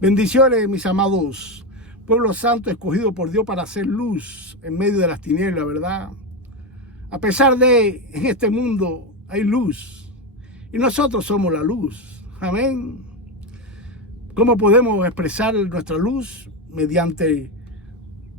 Bendiciones, mis amados. Pueblo santo escogido por Dios para hacer luz en medio de las tinieblas, ¿verdad? A pesar de, en este mundo hay luz. Y nosotros somos la luz. Amén. ¿Cómo podemos expresar nuestra luz? Mediante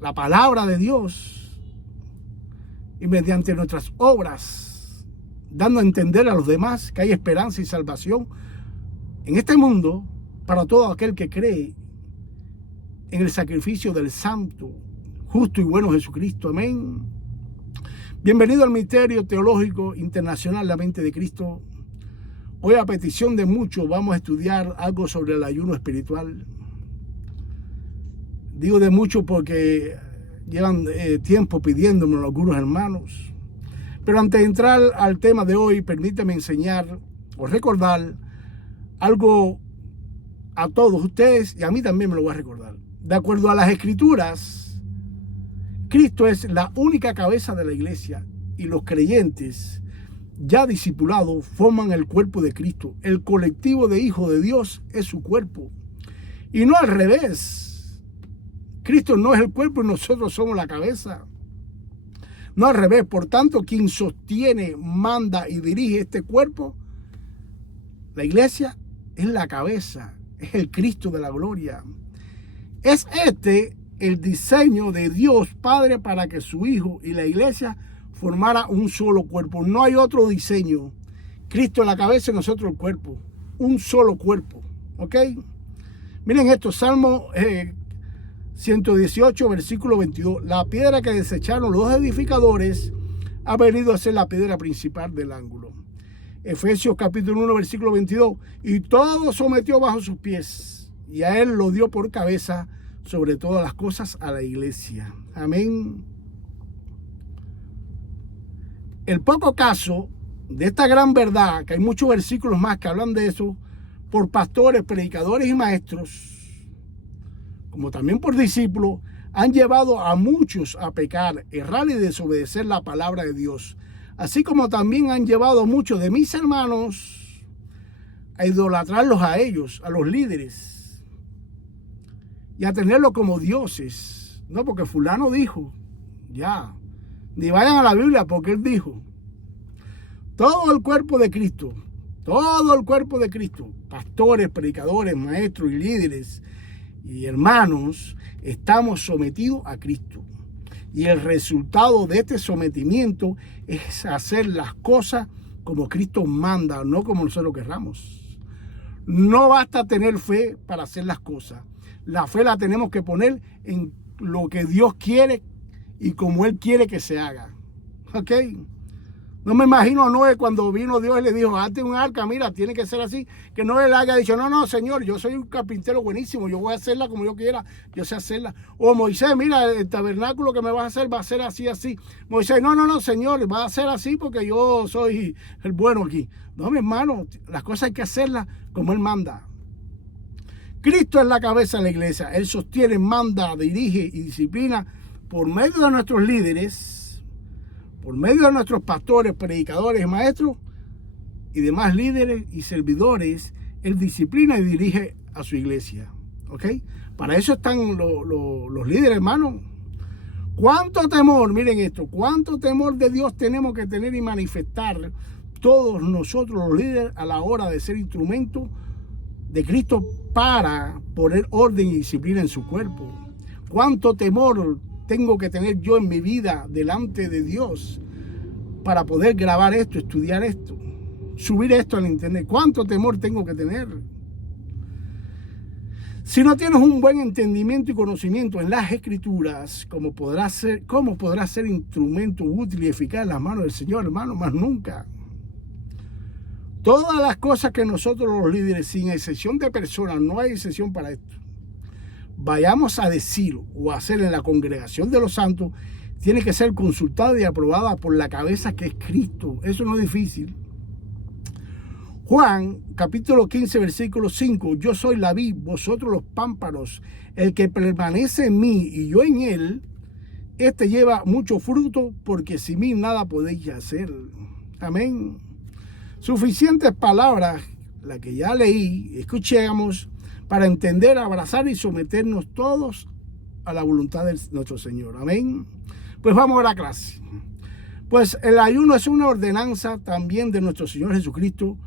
la palabra de Dios y mediante nuestras obras, dando a entender a los demás que hay esperanza y salvación en este mundo para todo aquel que cree en el sacrificio del santo, justo y bueno Jesucristo. Amén. Bienvenido al Ministerio Teológico Internacional La Mente de Cristo. Hoy, a petición de muchos, vamos a estudiar algo sobre el ayuno espiritual. Digo de muchos porque llevan tiempo pidiéndomelo algunos hermanos. Pero antes de entrar al tema de hoy, permíteme enseñar o recordar algo a todos ustedes, y a mí también me lo voy a recordar. De acuerdo a las Escrituras, Cristo es la única cabeza de la iglesia, y los creyentes ya discipulados forman el cuerpo de Cristo. El colectivo de hijos de Dios es su cuerpo, y no al revés. Cristo no es el cuerpo y nosotros somos la cabeza. No al revés. Por tanto, quien sostiene, manda y dirige este cuerpo, la iglesia, es la cabeza, es el Cristo de la gloria. Es este el diseño de Dios Padre para que su Hijo y la iglesia formara un solo cuerpo. No hay otro diseño. Cristo es la cabeza y nosotros el cuerpo. Un solo cuerpo. ¿Ok? Miren esto, Salmo 118, versículo 22. La piedra que desecharon los edificadores ha venido a ser la piedra principal del ángulo. Efesios capítulo 1, versículo 22. Y todo sometió bajo sus pies, y a él lo dio por cabeza sobre todas las cosas a la iglesia. Amén. El poco caso de esta gran verdad, que hay muchos versículos más que hablan de eso, por pastores, predicadores y maestros, como también por discípulos, han llevado a muchos a pecar, errar y desobedecer la palabra de Dios. Así como también han llevado a muchos de mis hermanos a idolatrarlos a ellos, a los líderes, y a tenerlos como dioses. No, porque fulano dijo, ya, ni vayan a la Biblia porque él dijo. Todo el cuerpo de Cristo, pastores, predicadores, maestros y líderes y hermanos, estamos sometidos a Cristo. Y el resultado de este sometimiento es hacer las cosas como Cristo manda, no como nosotros querramos. No basta tener fe para hacer las cosas. La fe la tenemos que poner en lo que Dios quiere y como Él quiere que se haga. ¿Ok? No me imagino a Noé cuando vino Dios y le dijo, hazte un arca, mira, tiene que ser así. Que Noé le haya dicho, no, Señor, yo soy un carpintero buenísimo, yo voy a hacerla como yo quiera, yo sé hacerla. O Moisés, mira, el tabernáculo que me vas a hacer va a ser así, así. Moisés, no, Señor, va a ser así porque yo soy el bueno aquí. No, mi hermano, las cosas hay que hacerlas como Él manda. Cristo es la cabeza de la iglesia. Él sostiene, manda, dirige y disciplina por medio de nuestros líderes, por medio de nuestros pastores, predicadores, maestros y demás líderes y servidores. Él disciplina y dirige a su iglesia. ¿Ok? Para eso están los líderes, hermanos. ¿Cuánto temor? Miren esto. ¿Cuánto temor de Dios tenemos que tener y manifestar todos nosotros los líderes a la hora de ser instrumentos de Cristo para poner orden y disciplina en su cuerpo? ¿Cuánto temor tengo que tener yo en mi vida delante de Dios para poder grabar esto, estudiar esto, subir esto al internet? ¿Cuánto temor tengo que tener? Si no tienes un buen entendimiento y conocimiento en las Escrituras, ¿cómo podrás ser instrumento útil y eficaz en las manos del Señor, hermano? Más nunca. Todas las cosas que nosotros los líderes, sin excepción de personas, no hay excepción para esto, vayamos a decir o a hacer en la congregación de los santos, tiene que ser consultada y aprobada por la cabeza que es Cristo. Eso no es difícil. Juan, capítulo 15, versículo 5. Yo soy la vid, vosotros los pámpanos. El que permanece en mí y yo en él, este lleva mucho fruto, porque sin mí nada podéis hacer. Amén. Suficientes palabras, las que ya leí, escuchemos, para entender, abrazar y someternos todos a la voluntad de nuestro Señor. Amén. Pues vamos a la clase. Pues el ayuno es una ordenanza también de nuestro Señor Jesucristo.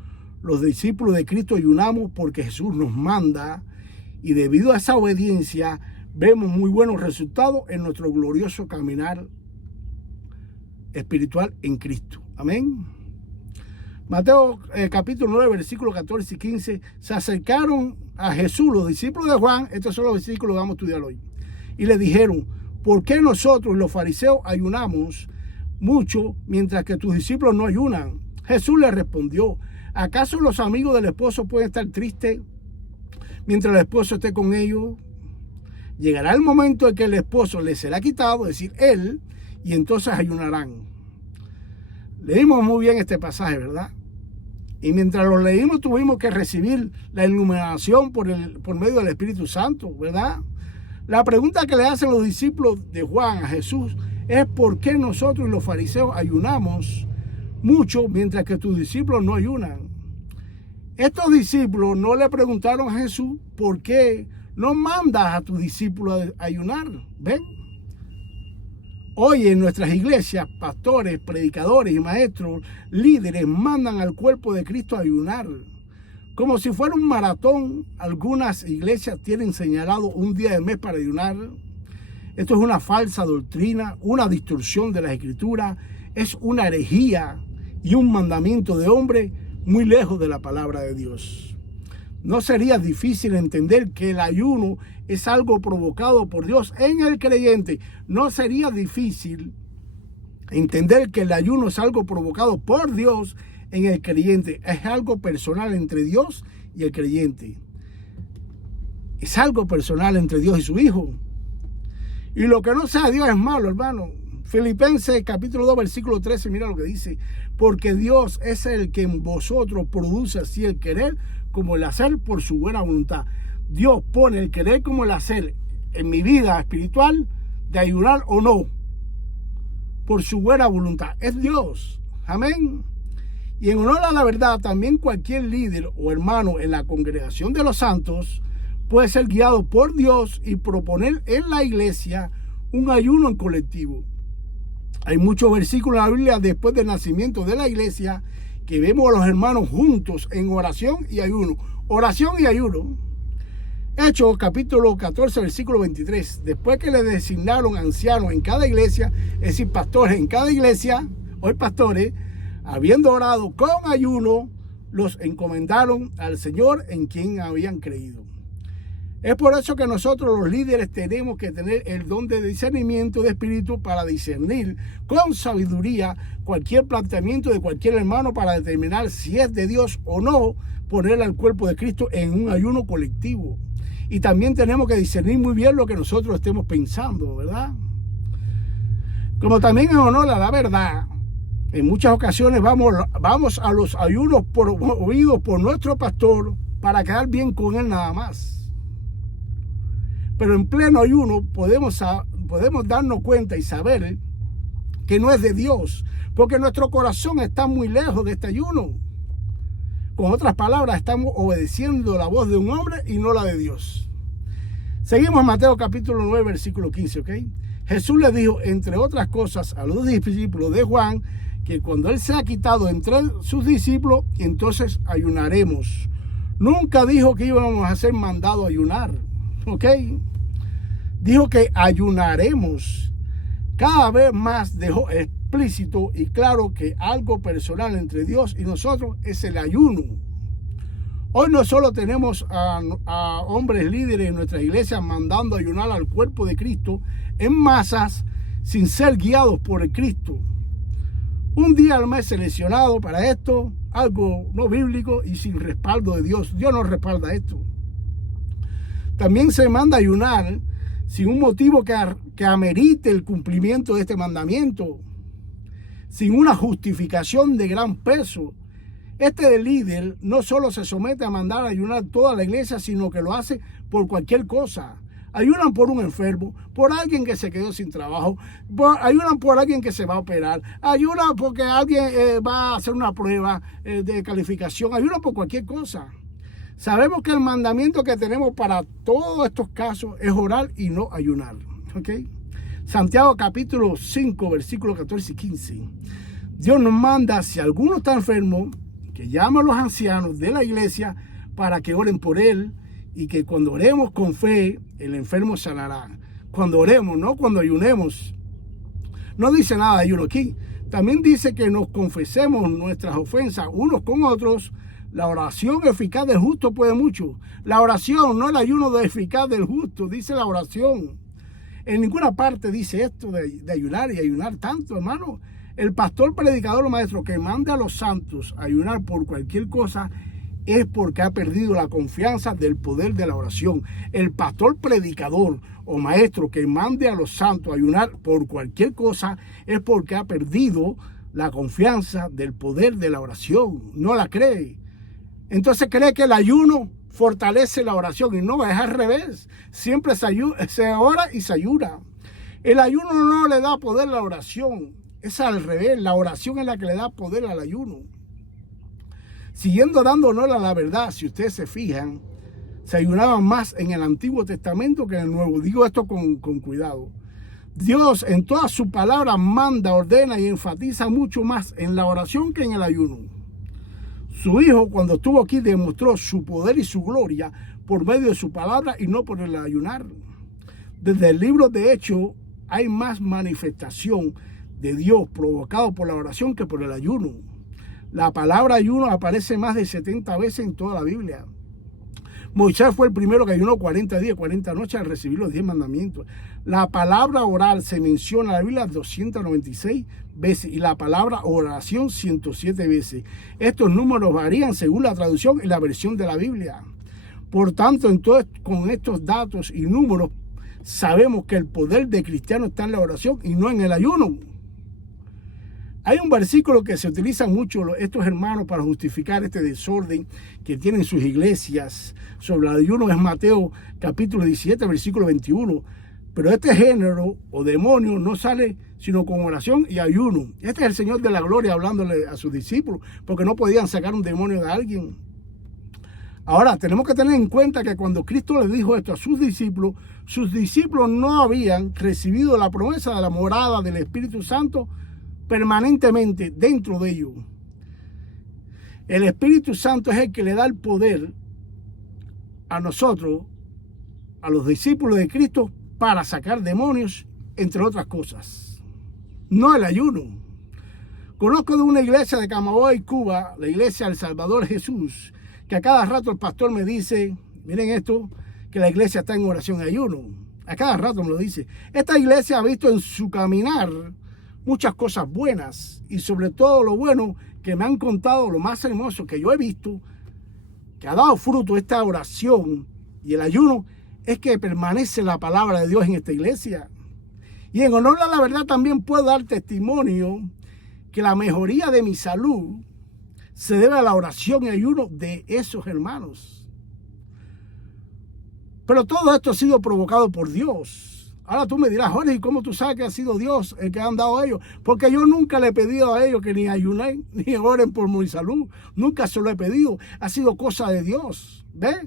Los discípulos de Cristo ayunamos porque Jesús nos manda, y debido a esa obediencia vemos muy buenos resultados en nuestro glorioso caminar espiritual en Cristo. Amén. Mateo capítulo 9, versículos 14 y 15. Se acercaron a Jesús los discípulos de Juan. Estos son los versículos que vamos a estudiar hoy. Y le dijeron: ¿por qué nosotros los fariseos ayunamos mucho mientras que tus discípulos no ayunan? Jesús le respondió: ¿acaso los amigos del esposo pueden estar tristes mientras el esposo esté con ellos? Llegará el momento en que el esposo les será quitado, es decir, él, y entonces ayunarán. Leímos muy bien este pasaje, ¿verdad? Y mientras lo leímos tuvimos que recibir la iluminación por medio del Espíritu Santo, ¿verdad? La pregunta que le hacen los discípulos de Juan a Jesús es: ¿por qué nosotros los fariseos ayunamos mucho mientras que tus discípulos no ayunan? Estos discípulos no le preguntaron a Jesús: ¿por qué no mandas a tus discípulos a ayunar? ¿Ven? Hoy en nuestras iglesias, pastores, predicadores y maestros, líderes mandan al cuerpo de Cristo a ayunar. Como si fuera un maratón, algunas iglesias tienen señalado un día del mes para ayunar. Esto es una falsa doctrina, una distorsión de la Escritura, es una herejía y un mandamiento de hombre muy lejos de la palabra de Dios. No sería difícil entender que el ayuno es algo provocado por Dios en el creyente. No sería difícil entender que el ayuno es algo provocado por Dios en el creyente. Es algo personal entre Dios y el creyente. Es algo personal entre Dios y su Hijo. Y lo que no sea Dios es malo, hermano. Filipenses capítulo 2, versículo 13, mira lo que dice: porque Dios es el que en vosotros produce así el querer como el hacer por su buena voluntad. Dios pone el querer como el hacer en mi vida espiritual, de ayunar o no, por su buena voluntad. Es Dios. Amén. Y en honor a la verdad, también cualquier líder o hermano en la congregación de los santos puede ser guiado por Dios y proponer en la iglesia un ayuno en colectivo. Hay muchos versículos en la Biblia después del nacimiento de la iglesia que vemos a los hermanos juntos en oración y ayuno. Oración y ayuno. Hechos capítulo 14, versículo 23. Después que le designaron ancianos en cada iglesia, es decir, pastores en cada iglesia, hoy pastores, habiendo orado con ayuno, los encomendaron al Señor en quien habían creído. Es por eso que nosotros los líderes tenemos que tener el don de discernimiento de espíritu para discernir con sabiduría cualquier planteamiento de cualquier hermano para determinar si es de Dios o no poner al cuerpo de Cristo en un ayuno colectivo. Y también tenemos que discernir muy bien lo que nosotros estemos pensando, ¿verdad? Como también en honor a la verdad, en muchas ocasiones vamos a los ayunos promovidos por nuestro pastor para quedar bien con él nada más. Pero en pleno ayuno podemos darnos cuenta y saber que no es de Dios, porque nuestro corazón está muy lejos de este ayuno. Con otras palabras, estamos obedeciendo la voz de un hombre y no la de Dios. Seguimos en Mateo capítulo 9, versículo 15, ¿ok? Jesús le dijo, entre otras cosas, a los discípulos de Juan, que cuando él se ha quitado entre sus discípulos, entonces ayunaremos. Nunca dijo que íbamos a ser mandados a ayunar. ¿Ok? Dijo que ayunaremos. Cada vez más dejó explícito y claro que algo personal entre Dios y nosotros es el ayuno. Hoy no solo tenemos a hombres líderes en nuestra iglesia mandando a ayunar al cuerpo de Cristo en masas sin ser guiados por el Cristo. Un día al mes seleccionado para esto, algo no bíblico y sin respaldo de Dios. Dios no respalda esto. También se manda a ayunar sin un motivo que amerite el cumplimiento de este mandamiento, sin una justificación de gran peso. Este líder no solo se somete a mandar a ayunar toda la iglesia, sino que lo hace por cualquier cosa. Ayunan por un enfermo, por alguien que se quedó sin trabajo, ayunan por alguien que se va a operar, ayunan porque alguien va a hacer una prueba de calificación, ayunan por cualquier cosa. Sabemos que el mandamiento que tenemos para todos estos casos es orar y no ayunar. ¿Ok? Santiago capítulo 5, versículos 14 y 15. Dios nos manda, si alguno está enfermo, que llame a los ancianos de la iglesia para que oren por él, y que cuando oremos con fe, el enfermo sanará. Cuando oremos, no cuando ayunemos. No dice nada de ayuno aquí. También dice que nos confesemos nuestras ofensas unos con otros. La oración eficaz del justo puede mucho. La oración, no el ayuno eficaz del justo, dice la oración. En ninguna parte dice esto de ayunar y ayunar tanto, hermano. El pastor, predicador o maestro que mande a los santos a ayunar por cualquier cosa es porque ha perdido la confianza del poder de la oración. El pastor, predicador o maestro que mande a los santos a ayunar por cualquier cosa es porque ha perdido la confianza del poder de la oración. No la cree. Entonces cree que el ayuno fortalece la oración, y no, es al revés. Siempre se ora y se ayuna. El ayuno no le da poder a la oración, es al revés. La oración es la que le da poder al ayuno. Siguiendo dando honor a la verdad, si ustedes se fijan, se ayunaban más en el Antiguo Testamento que en el Nuevo. Digo esto con cuidado. Dios en toda su palabra manda, ordena y enfatiza mucho más en la oración que en el ayuno. Su Hijo, cuando estuvo aquí, demostró su poder y su gloria por medio de su palabra y no por el ayunar. Desde el libro de Hechos hay más manifestación de Dios provocado por la oración que por el ayuno. La palabra ayuno aparece más de 70 veces en toda la Biblia. Moisés fue el primero que ayunó 40 días, 40 noches al recibir los 10 mandamientos. La palabra orar se menciona en la Biblia 296 veces y la palabra oración 107 veces. Estos números varían según la traducción y la versión de la Biblia. Por tanto, entonces, con estos datos y números, sabemos que el poder de cristiano está en la oración y no en el ayuno. Hay un versículo que se utiliza mucho estos hermanos para justificar este desorden que tienen sus iglesias sobre el ayuno. Es Mateo capítulo 17, versículo 21. Pero este género o demonio no sale sino con oración y ayuno. Este es el Señor de la gloria hablándole a sus discípulos, porque no podían sacar un demonio de alguien. Ahora, tenemos que tener en cuenta que cuando Cristo le dijo esto a sus discípulos no habían recibido la promesa de la morada del Espíritu Santo permanentemente dentro de ellos. El Espíritu Santo es el que le da el poder a nosotros, a los discípulos de Cristo, para sacar demonios, entre otras cosas. No el ayuno. Conozco de una iglesia de Camagüey, Cuba, la iglesia del Salvador Jesús, que a cada rato el pastor me dice, miren esto, que la iglesia está en oración y ayuno. A cada rato me lo dice. Esta iglesia ha visto en su caminar muchas cosas buenas, y sobre todo lo bueno que me han contado, lo más hermoso que yo he visto, que ha dado fruto esta oración y el ayuno, es que permanece la palabra de Dios en esta iglesia. Y en honor a la verdad también puedo dar testimonio que la mejoría de mi salud se debe a la oración y ayuno de esos hermanos. Pero todo esto ha sido provocado por Dios. Ahora tú me dirás, Jorge, ¿y cómo tú sabes que ha sido Dios el que han dado a ellos? Porque yo nunca le he pedido a ellos que ni ayunen, ni oren por mi salud. Nunca se lo he pedido. Ha sido cosa de Dios. ¿Ves?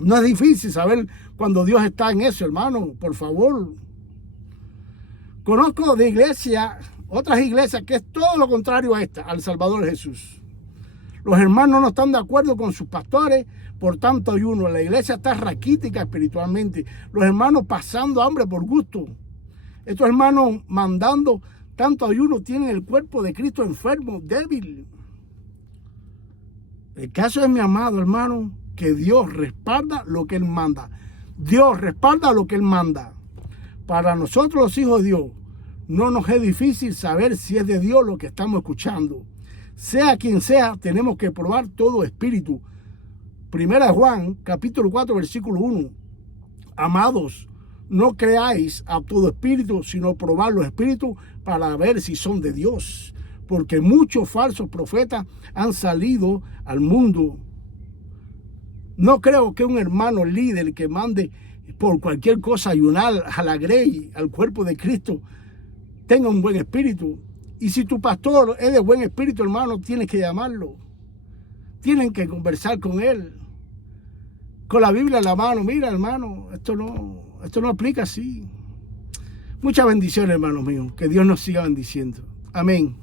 No es difícil saber cuando Dios está en eso, hermano. Por favor. Conozco de iglesias, otras iglesias, que es todo lo contrario a esta, al Salvador Jesús. Los hermanos no están de acuerdo con sus pastores por tanto ayuno. La iglesia está raquítica espiritualmente. Los hermanos pasando hambre por gusto. Estos hermanos mandando tanto ayuno tienen el cuerpo de Cristo enfermo, débil. El caso es, mi amado hermano, que Dios respalda lo que Él manda. Dios respalda lo que Él manda. Para nosotros los hijos de Dios, no nos es difícil saber si es de Dios lo que estamos escuchando. Sea quien sea, tenemos que probar todo espíritu. Primera de Juan, capítulo 4, versículo 1. Amados, no creáis a todo espíritu, sino probad los espíritus para ver si son de Dios. Porque muchos falsos profetas han salido al mundo. No creo que un hermano líder que mande por cualquier cosa ayunar a la grey, al cuerpo de Cristo, tenga un buen espíritu. Y si tu pastor es de buen espíritu, hermano, tienes que llamarlo. Tienen que conversar con él. con la Biblia en la mano. Mira, hermano, esto no aplica así. Muchas bendiciones, hermanos míos. Que Dios nos siga bendiciendo. Amén.